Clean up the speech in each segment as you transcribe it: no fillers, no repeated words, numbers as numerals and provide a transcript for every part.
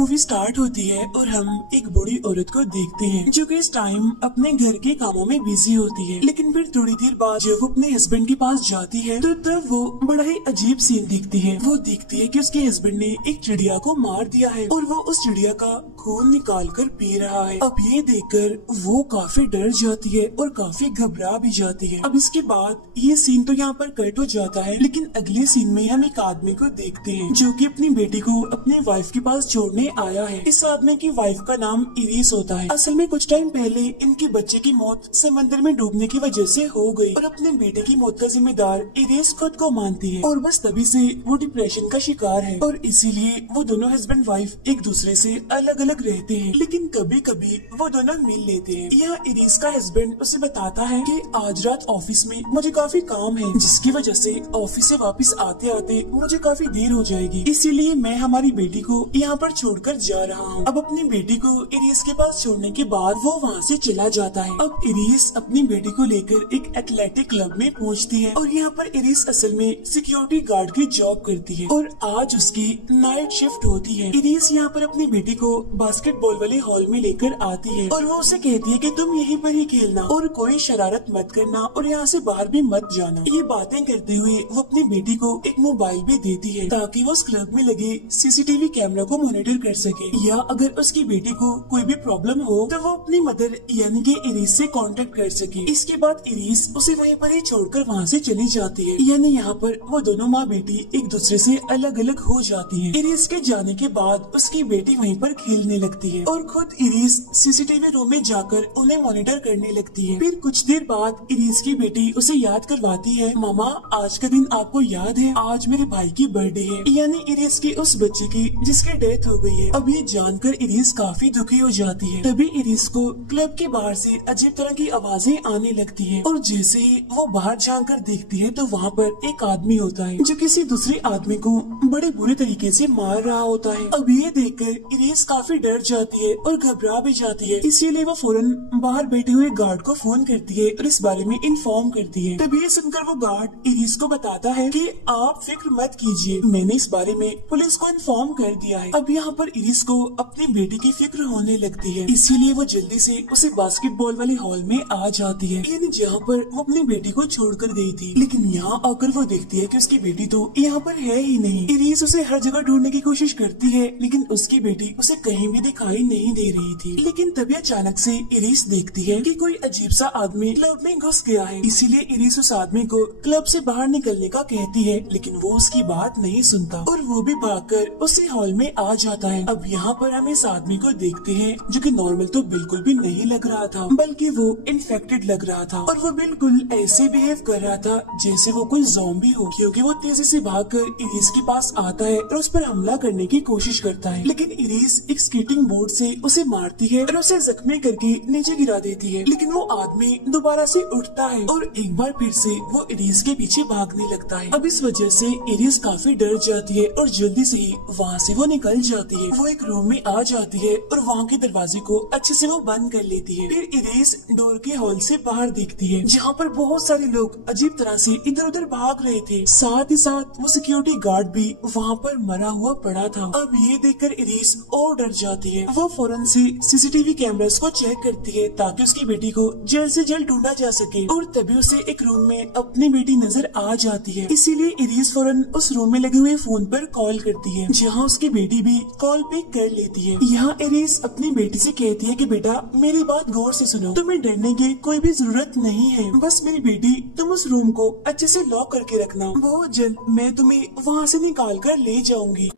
Movie start होती है और हम एक बूढ़ी औरत को देखते हैं जो कि इस टाइम अपने घर के कामों में बिजी होती है। लेकिन फिर थोड़ी देर बाद जब वो अपने हस्बैंड के पास जाती है तो तब वो बड़ा ही अजीब सीन देखती है। वो देखती है कि उसके हस्बैंड ने एक चिड़िया को मार दिया है और वो उस चिड़िया का खून निकाल कर पी रहा है। अब ये देखकर वो काफी डर जाती है और काफी घबरा भी जाती है। अब इसके बाद ये सीन तो यहाँ पर कट हो जाता है, लेकिन अगले सीन में हम एक आदमी को देखते हैं जो कि अपनी बेटी को अपने वाइफ के पास छोड़ने आया है। इस आदमी की वाइफ का नाम इरिस होता है। असल में कुछ टाइम पहले इनके बच्चे की मौत समंदर में डूबने की वजह से हो गई और अपने बेटे की मौत का जिम्मेदार इरिस खुद को मानती है और बस तभी से वो डिप्रेशन का शिकार है और इसीलिए वो दोनों हस्बैंड वाइफ एक दूसरे से अलग अलग रहते हैं। लेकिन कभी कभी वो दोनों मिल लेते हैं। यह इरिस का हस्बैंड उसे बताता है कि आज रात ऑफिस में मुझे काफी काम है, जिसकी वजह से ऑफिस से वापस आते आते मुझे काफी देर हो जाएगी, इसीलिए मैं हमारी बेटी को यहाँ पर छोड़कर जा रहा हूँ। अब अपनी बेटी को इरिस के पास छोड़ने के बाद वो वहाँ से चला जाता है। अब इरिस अपनी बेटी को लेकर एक एथलेटिक क्लब में पहुँचती है और यहाँ पर इरिस असल में सिक्योरिटी गार्ड की जॉब करती है और आज उसकी नाइट शिफ्ट होती है। इरिस यहाँ पर अपनी बेटी को बास्केटबॉल वाले हॉल में लेकर आती है और वो उसे कहती है कि तुम यहीं पर ही खेलना और कोई शरारत मत करना और यहाँ से बाहर भी मत जाना। ये बातें करते हुए वो अपनी बेटी को एक मोबाइल भी देती है ताकि वो उस क्लब में लगे सीसीटीवी कैमरा को मॉनिटर कर सके, या अगर उसकी बेटी को कोई भी प्रॉब्लम हो तो वो अपनी मदर यानी कि इरिस से कांटेक्ट कर सके। इसके बाद इरिस उसे वहीं पर ही छोड़कर वहाँ से चली जाती है, यानी यहाँ पर वो दोनों माँ बेटी एक दूसरे से अलग अलग हो जाती है। इरिस के जाने के बाद उसकी बेटी वहीं पर खेलने लगती है और खुद इरिस सीसीटीवी रूम में जाकर उन्हें मॉनिटर करने लगती है। फिर कुछ देर बाद इरिस की बेटी उसे याद करवाती है, मामा आज का दिन आपको याद है, आज मेरे भाई की बर्थडे है, यानी इरिस की उस बच्चे की जिसकी डेथ हो गई है। अब ये जानकर इरिस काफी दुखी हो जाती है। तभी इरिस को क्लब के बाहर से अजीब तरह की आवाजें आने लगती है और जैसे ही वो बाहर झांक देखती है तो वहाँ पर एक आदमी होता है जो किसी दूसरे आदमी को बड़े बुरे तरीके से मार रहा होता है। अब ये देखकर इरिस काफी डर जाती है और घबरा भी जाती है, इसीलिए वो फौरन बाहर बैठे हुए गार्ड को फोन करती है और इस बारे में इन्फॉर्म करती है। तभी सुनकर वो गार्ड इरिस को बताता है कि आप फिक्र मत कीजिए, मैंने इस बारे में पुलिस को इन्फॉर्म कर दिया है। अब यहाँ पर इरिस को अपनी बेटी की फिक्र होने लगती है, इसीलिए वो जल्दी से उसे बास्केटबॉल वाले हॉल में आ जाती है, यानी जहाँ पर वो अपनी बेटी को छोड़कर गई थी। लेकिन यहाँ आकर वो देखती है कि उसकी बेटी तो यहाँ पर है ही नहीं। इरिस उसे हर जगह ढूंढने की कोशिश करती है, लेकिन उसकी बेटी उसे कहीं भी दिखाई नहीं दे रही थी। लेकिन तभी अचानक से इरिस देखती है कि कोई अजीब सा आदमी क्लब में घुस गया है, इसीलिए इरिस उस आदमी को क्लब से बाहर निकलने का कहती है, लेकिन वो उसकी बात नहीं सुनता और वो भी भागकर उसी हॉल में आ जाता है। अब यहाँ पर हम इस आदमी को देखते हैं जो कि नॉर्मल तो बिल्कुल भी नहीं लग रहा था, बल्कि वो इन्फेक्टेड लग रहा था और वो बिल्कुल ऐसे बिहेव कर रहा था जैसे वो कोई ज़ॉम्बी हो, क्योंकि वो तेजी से भागकर इरिस के पास आता है और उस पर हमला करने की कोशिश करता है। लेकिन इरिस एक स्केटिंग बोर्ड से उसे मारती है और उसे जख्मी करके नीचे गिरा देती है। लेकिन वो आदमी दोबारा से उठता है और एक बार फिर से वो इरिस के पीछे भागने लगता है। अब इस वजह से इरिस काफी डर जाती है और जल्दी से ही वहाँ से वो निकल जाती है। वो एक रूम में आ जाती है और वहाँ के दरवाजे को अच्छे से वो बंद कर लेती है। फिर इरिस डोर के हॉल से बाहर देखती है जहाँ पर बहुत सारे लोग अजीब तरह से इधर उधर भाग रहे थे, साथ ही साथ वो सिक्योरिटी गार्ड भी वहाँ पर मरा हुआ पड़ा था। अब ये देखकर इरिस और डर जाती है। वो फौरन से सीसीटीवी कैमरास को चेक करती है ताकि उसकी बेटी को जल्द से जल्द ढूंढा जा सके और तभी उसे एक रूम में अपनी बेटी नजर आ जाती है। इसीलिए इरिस फौरन उस रूम में लगे हुए फोन पर कॉल करती है, जहाँ उसकी बेटी भी कॉल पिक कर लेती है। यहाँ इरिस अपनी बेटी से कहती है कि बेटा मेरी बात गौर से सुनो, तुम्हें डरने की कोई भी जरूरत नहीं है, बस मेरी बेटी तुम उस रूम को अच्छे से लॉक करके रखना, बहुत जल्द मैं तुम्हें वहाँ से निकाल कर ले जाऊंगी।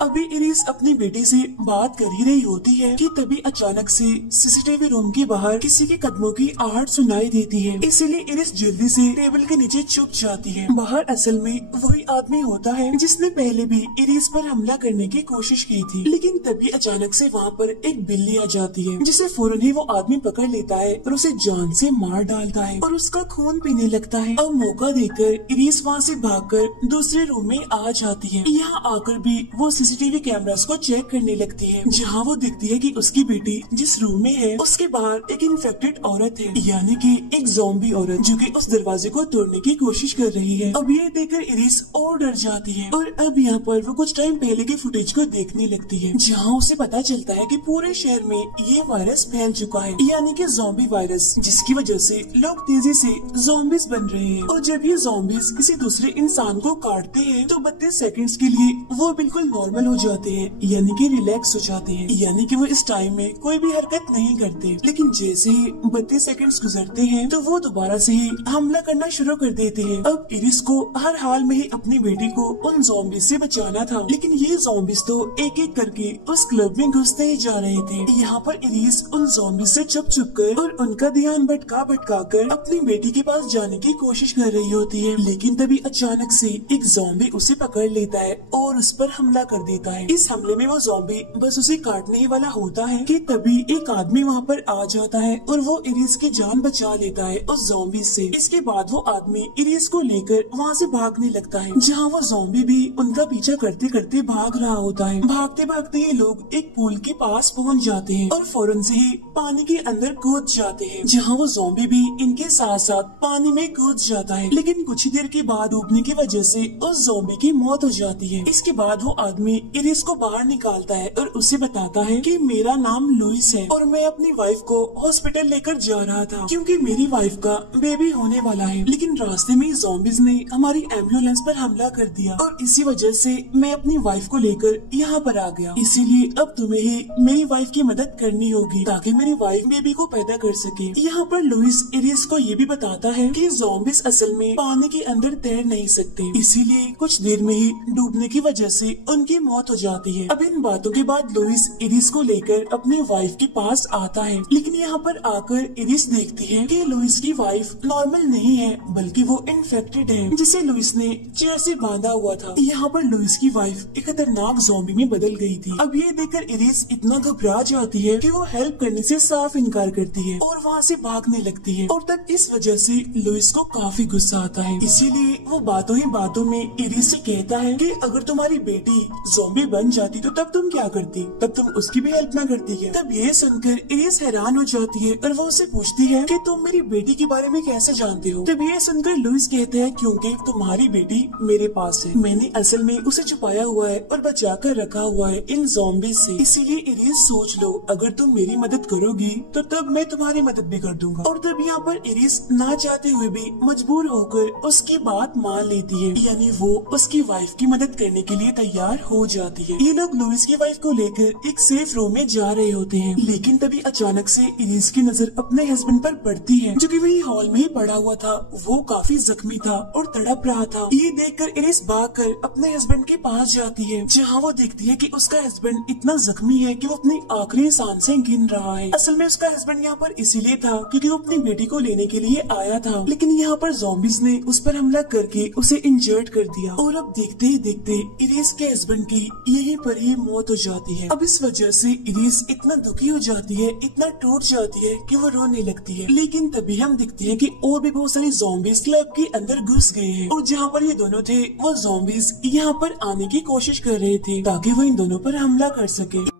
अभी इरिस अपनी बेटी से बात कर ही रही होती है कि तभी अचानक से सीसीटीवी रूम के बाहर किसी के कदमों की आहट सुनाई देती है, इसीलिए इरिस जल्दी से टेबल के नीचे छुप जाती है। बाहर असल में वही आदमी होता है जिसने पहले भी इरिस पर हमला करने की कोशिश की थी। लेकिन तभी अचानक से वहाँ पर एक बिल्ली आ जाती है, जिसे फौरन ही वो आदमी पकड़ लेता है और उसे जान से मार डालता है और उसका खून पीने लगता है। अब मौका देकर इरिस वहाँ से भागकर दूसरे रूम में आ जाती है। यहाँ आकर भी वो सीसीटीवी कैमरास को चेक करने लगती है, जहाँ वो देखती है कि उसकी बेटी जिस रूम में है उसके बाहर एक इन्फेक्टेड औरत है, यानी कि एक ज़ॉम्बी औरत, जो कि उस दरवाजे को तोड़ने की कोशिश कर रही है। अब ये देखकर इरिस और डर जाती है और अब यहाँ पर वो कुछ टाइम पहले की फुटेज को देखने लगती है, जहाँ उसे पता चलता है कि पूरे शहर में ये वायरस फैल चुका है, यानी कि ज़ॉम्बी वायरस, जिसकी वजह से लोग तेजी से ज़ॉम्बीज बन रहे हैं। और जब ये ज़ॉम्बीज किसी दूसरे इंसान को काटते हैं तो 32 सेकंड्स के लिए वो बिल्कुल नॉर्मल हो जाते हैं, यानी कि रिलैक्स हो जाते हैं, यानी कि वो इस टाइम में कोई भी हरकत नहीं करते। लेकिन जैसे ही 32 सेकंड्स गुजरते हैं तो वो दोबारा से ही हमला करना शुरू कर देते हैं। अब इरिस को हर हाल में ही अपनी बेटी को उन ज़ॉम्बीज से बचाना था, लेकिन ये ज़ॉम्बीज तो एक एक करके उस क्लब में घुसते ही जा रहे थे। यहाँ पर इरिस उन ज़ॉम्बीज से छुप कर और उनका ध्यान भटका कर अपनी बेटी के पास जाने की कोशिश कर रही होती है, लेकिन तभी अचानक से एक ज़ॉम्बी उसे पकड़ लेता है और उस पर हमला कर देता है। इस हमले में वो ज़ॉम्बी बस उसे काटने ही वाला होता है कि तभी एक आदमी वहाँ पर आ जाता है और वो इरिस की जान बचा लेता है उस ज़ॉम्बी से। इसके बाद वो आदमी इरिस को लेकर वहाँ से भागने लगता है, जहाँ वो ज़ॉम्बी भी उनका पीछा करते करते भाग रहा होता है। भागते भागते ये लोग एक पूल के पास पहुँच जाते हैं और फौरन से ही पानी के अंदर कूद जाते हैं, जहाँ वो ज़ॉम्बी भी इनके साथ साथ पानी में कूद जाता है। लेकिन कुछ ही देर के बाद डूबने की वजह से उस ज़ॉम्बी की मौत हो जाती है। इसके बाद वो आदमी इरिस को बाहर निकालता है और उसे बताता है कि मेरा नाम लुइस है और मैं अपनी वाइफ को हॉस्पिटल लेकर जा रहा था, क्योंकि मेरी वाइफ का बेबी होने वाला है। लेकिन रास्ते में ज़ॉम्बीज ने हमारी एम्बुलेंस पर हमला कर दिया और इसी वजह से मैं अपनी वाइफ को लेकर यहाँ पर आ गया। इसीलिए अब तुम्हें ही मेरी वाइफ की मदद करनी होगी ताकि मेरी वाइफ बेबी को पैदा कर सके। यहाँ पर लुइस इरिस को ये भी बताता है कि ज़ॉम्बीज असल में पानी के अंदर तैर नहीं सकते, इसीलिए कुछ देर में ही डूबने की वजह से उनकी मौत हो जाती है। अब इन बातों के बाद लुइस इरिस को लेकर अपनी वाइफ के पास आता है, लेकिन यहाँ पर आकर इरिस देखती है कि लुइस की वाइफ नॉर्मल नहीं है बल्कि वो इन्फेक्टेड है, जिसे लुइस ने चेयर से बांधा हुआ था। यहाँ पर लुइस की वाइफ एक खतरनाक ज़ॉम्बी में बदल गई थी। अब ये देखकर इरिस इतना घबरा जाती है कि वो हेल्प करने से साफ इनकार करती है और वहाँ से भागने लगती है। और तब इस वजह से लुइस को काफी गुस्सा आता है, इसीलिए वो बातों ही बातों में इरिस से कहता है कि अगर तुम्हारी बेटी ज़ॉम्बी बन जाती तो तब तुम क्या करती, तब तुम उसकी भी हेल्प ना करती क्या? तब ये सुनकर इरिस हैरान हो जाती है और वो उससे पूछती है कि तुम मेरी बेटी के बारे में कैसे जानते हो? तब ये सुनकर लुइस कहता है क्योंकि तुम्हारी बेटी मेरे पास है, मैंने असल में उसे छुपाया हुआ है और बचा कर रखा हुआ है इन ज़ॉम्बीज से। इसीलिए इरिस सोच लो, अगर तुम मेरी मदद करोगी तो तब मैं तुम्हारी मदद भी कर दूंगा। और तब यहाँ पर इरिस ना चाहते हुए भी मजबूर होकर उसकी बात मान लेती है, यानी वो उसकी वाइफ की मदद करने के लिए तैयार हो जाती है। ये लोग लुइस की वाइफ को लेकर एक सेफ रूम में जा रहे होते हैं, लेकिन तभी अचानक से इरिस की नजर अपने हस्बैंड पर पड़ती है, जो कि वही हॉल में ही पड़ा हुआ था। वो काफी जख्मी था और तड़प रहा था। ये देखकर इरिस भागकर अपने हस्बैंड के पास जाती है, जहाँ वो देखती है कि उसका हस्बैंड इतना जख्मी है कि वो अपनी आखिरी सांसें गिन रहा है। असल में उसका हस्बैंड यहाँ पर इसीलिए था क्योंकि वो अपनी बेटी को लेने के लिए आया था, लेकिन यहाँ पर ज़ॉम्बीज ने उस पर हमला करके उसे इंजर्ड कर दिया। और अब देखते ही देखते इरिस के हस्बैंड की यहीं पर ही मौत हो जाती है। अब इस वजह से इरिस इतना दुखी हो जाती है, इतना टूट जाती है कि वो रोने लगती है। लेकिन तभी हम देखते हैं कि और भी बहुत सारी ज़ॉम्बीज क्लब के अंदर घुस गए हैं और जहाँ पर ये दोनों थे वो ज़ॉम्बीज यहाँ पर आने की कोशिश कर रहे थे ताकि वो इन दोनों पर हमला कर सके।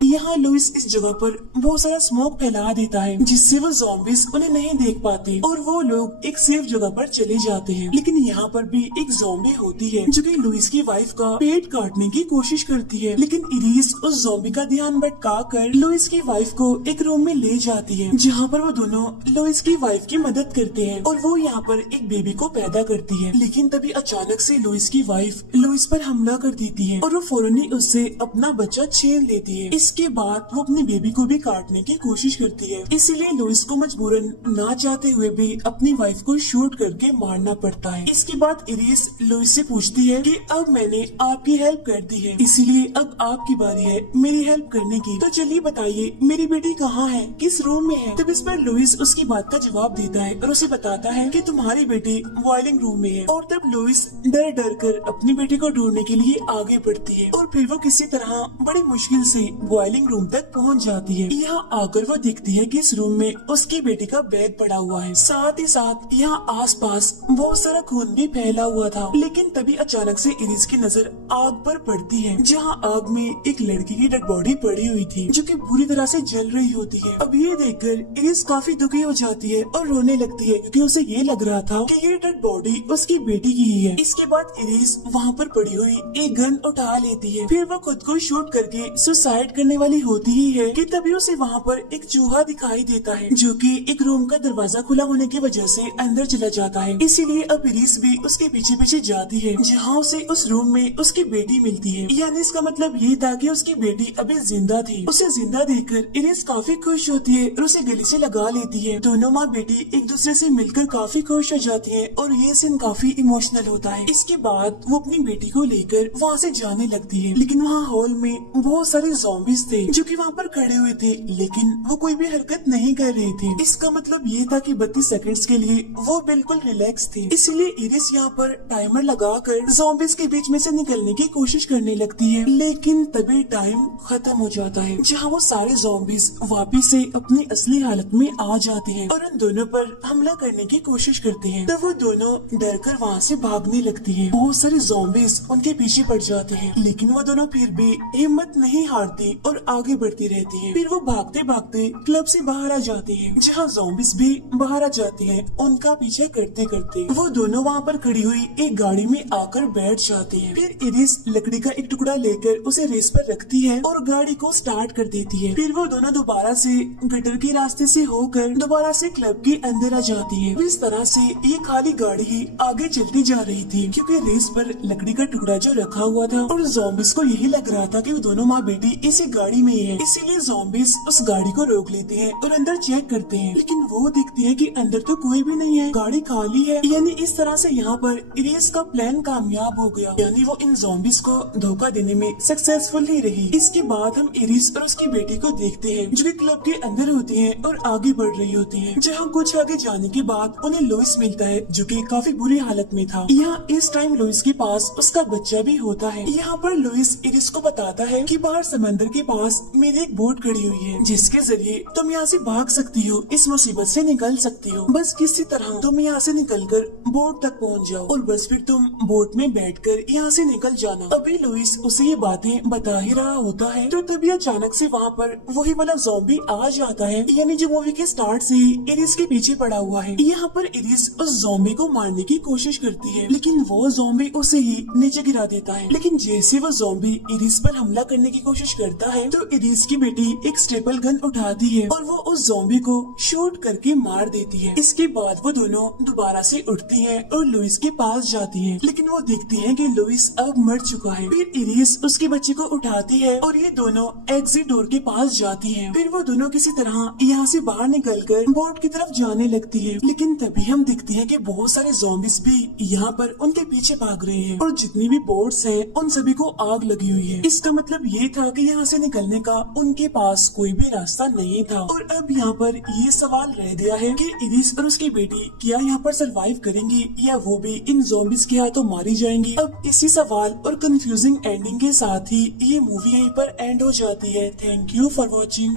यहाँ लुइस इस जगह पर बहुत सारा स्मोक फैला देता है, जिससे वो ज़ॉम्बीज उन्हें नहीं देख पाते और वो लोग एक सेफ जगह पर चले जाते हैं। लेकिन यहाँ पर भी एक ज़ॉम्बी होती है जो कि लुइस की वाइफ का पेट काटने की कोशिश करती है, लेकिन इरिस उस ज़ॉम्बी का ध्यान भटका कर लुइस की वाइफ को एक रूम में ले जाती है, जहाँ पर वो दोनों लुइस की वाइफ की मदद करते हैं और वो यहाँ पर एक बेबी को पैदा करती है। लेकिन तभी अचानक से लुइस की वाइफ लुइस पर हमला कर देती है और वो फौरन ही उससे अपना बच्चा छीन लेती है। इसके बाद वो अपनी बेबी को भी काटने की कोशिश करती है, इसीलिए लुइस को मजबूरन ना चाहते हुए भी अपनी वाइफ को शूट करके मारना पड़ता है। इसके बाद इरिस लुइस से पूछती है कि अब मैंने आपकी हेल्प कर दी है, इसीलिए अब आपकी बारी है मेरी हेल्प करने की, तो चलिए बताइए मेरी बेटी कहाँ है, किस रूम में है? तब इस पर लुइस उसकी बात का जवाब देता है और उसे बताता है कि तुम्हारी बेटी बॉइलिंग रूम में है। और तब लुइस डर डर कर अपनी बेटी को ढूंढने के लिए आगे बढ़ती है और फिर वो किसी तरह बड़ी मुश्किल से फाइलिंग रूम तक पहुंच जाती है। यहाँ आकर वो दिखती है कि इस रूम में उसकी बेटी का बैग पड़ा हुआ है। साथ ही साथ यहाँ आसपास बहुत सारा खून भी फैला हुआ था। लेकिन तभी अचानक से इरिस की नजर आग पर पड़ती है, जहाँ आग में एक लड़की की डेड बॉडी पड़ी हुई थी जो कि पूरी तरह से जल रही होती है। अब ये देखकर इरिस काफी दुखी हो जाती है और रोने लगती है, क्योंकि उसे ये लग रहा था कि ये डेड बॉडी उसकी बेटी की ही है। इसके बाद इरिस वहाँ पर पड़ी हुई एक गन उठा लेती है। फिर वो खुद को शूट करके सुसाइड करने वाली होती ही है कि तभी उसे वहाँ पर एक चूहा दिखाई देता है, जो कि एक रूम का दरवाजा खुला होने की वजह से अंदर चला जाता है। इसीलिए अब इरिस भी उसके पीछे पीछे जाती है, जहाँ उसे उस रूम में उसकी बेटी मिलती है। यानी इसका मतलब ये था कि उसकी बेटी अभी जिंदा थी। उसे जिंदा देखकर इरिस काफी खुश होती है और उसे गले से लगा लेती है। दोनों माँ बेटी एक दूसरे से मिलकर काफी खुश हो जाती है और ये सीन काफी इमोशनल होता है। इसके बाद वो अपनी बेटी को लेकर वहाँ से जाने लगती है, लेकिन वहाँ हॉल में बहुत सारे ज़ॉम्बीज़ थे जो कि वहाँ पर खड़े हुए थे, लेकिन वो कोई भी हरकत नहीं कर रहे थे। इसका मतलब ये था कि 32 सेकंड्स के लिए वो बिल्कुल रिलैक्स थे। इसलिए इरिस यहाँ पर टाइमर लगाकर ज़ॉम्बीज़ के बीच में से निकलने की कोशिश करने लगती है, लेकिन तभी टाइम खत्म हो जाता है, जहाँ वो सारे ज़ॉम्बीज़ वापिस से अपनी असली हालत में आ जाते हैं और उन दोनों पर हमला करने की कोशिश करते हैं। तब वो दोनों डर कर वहाँ से भागने लगती है। बहुत सारे ज़ॉम्बीज़ उनके पीछे पड़ जाते हैं, लेकिन वो दोनों फिर भी हिम्मत नहीं हारती और आगे बढ़ती रहती है। फिर वो भागते भागते क्लब से बाहर आ जाती है, जहाँ ज़ॉम्बीज़ भी बाहर आ जाते हैं उनका पीछे करते करते। वो दोनों वहाँ पर खड़ी हुई एक गाड़ी में आकर बैठ जाती है। फिर इरिस लकड़ी का एक टुकड़ा लेकर उसे रेस पर रखती है और गाड़ी को स्टार्ट कर देती है। फिर वो दोनों दोबारा से गटर के रास्ते से होकर दोबारा से क्लब के अंदर आ जाती है। इस तरह से ये खाली गाड़ी ही आगे चलती जा रही थी, क्योंकि रेस पर लकड़ी का टुकड़ा जो रखा हुआ था और ज़ॉम्बीज़ को यही लग रहा था कि वो दोनों माँ बेटी इसी गाड़ी में ही है। इसीलिए ज़ॉम्बीज़ उस गाड़ी को रोक लेते हैं और अंदर चेक करते हैं, लेकिन वो देखते हैं कि अंदर तो कोई भी नहीं है, गाड़ी खाली है। यानी इस तरह से यहाँ पर इरिस का प्लान कामयाब हो गया, यानी वो इन ज़ॉम्बीज़ को धोखा देने में सक्सेसफुल ही रही। इसके बाद हम इरिस और उसकी बेटी को देखते हैं, जो कि क्लब के अंदर होती है और आगे बढ़ रही होती है। जहाँ कुछ आगे जाने के बाद उन्हें लुइस मिलता है, जो कि काफी बुरी हालत में था। यहाँ इस टाइम लुइस के पास उसका बच्चा भी होता है। यहाँ पर लुइस इरिस को बताता है कि बाहर समंदर के पास मेरी एक बोट खड़ी हुई है, जिसके जरिए तुम यहाँ से भाग सकती हो, इस मुसीबत से निकल सकती हो। बस किसी तरह तुम यहाँ से निकलकर बोट तक पहुँच जाओ और बस फिर तुम बोट में बैठकर यहाँ से निकल जाना। अभी लुइस उसे ये बातें बता ही रहा होता है, तो तभी अचानक से वहाँ पर वही वाला ज़ॉम्बी आ जाता है, यानी जो मूवी के स्टार्ट से ही इरिस के पीछे पड़ा हुआ है। यहाँ पर इरिस उस ज़ॉम्बी को मारने की कोशिश करती है, लेकिन वो ज़ॉम्बी उसे ही नीचे गिरा देता है। लेकिन जैसे वो ज़ॉम्बी इरिस पर हमला करने की कोशिश करता है, तो इरिस की बेटी एक स्टेपल गन उठाती है और वो उस ज़ॉम्बी को शूट करके मार देती है। इसके बाद वो दोनों दोबारा से उठती हैं और लुइस के पास जाती हैं, लेकिन वो देखती हैं कि लुइस अब मर चुका है। फिर इरिस उसके बच्चे को उठाती है और ये दोनों एग्जिट डोर के पास जाती हैं। फिर वो दोनों किसी तरह यहाँ से बाहर निकलकर बोट की तरफ जाने लगती है, लेकिन तभी हम देखते हैं कि बहुत सारे ज़ॉम्बीज़ भी यहाँ पर उनके पीछे भाग रहे हैं और जितनी भी बोट्स हैं उन सभी को आग लगी हुई है। इसका मतलब ये था कि यहाँ से निकलने का उनके पास कोई भी रास्ता नहीं था। और अब यहाँ पर ये सवाल रह गया है कि इरिस और उसकी बेटी क्या यहाँ पर सरवाइव करेंगी या वो भी इन ज़ॉम्बीज़ के हाथों मारी जाएंगी। अब इसी सवाल और कंफ्यूजिंग एंडिंग के साथ ही ये मूवी यहीं पर एंड हो जाती है। Thank you for watching.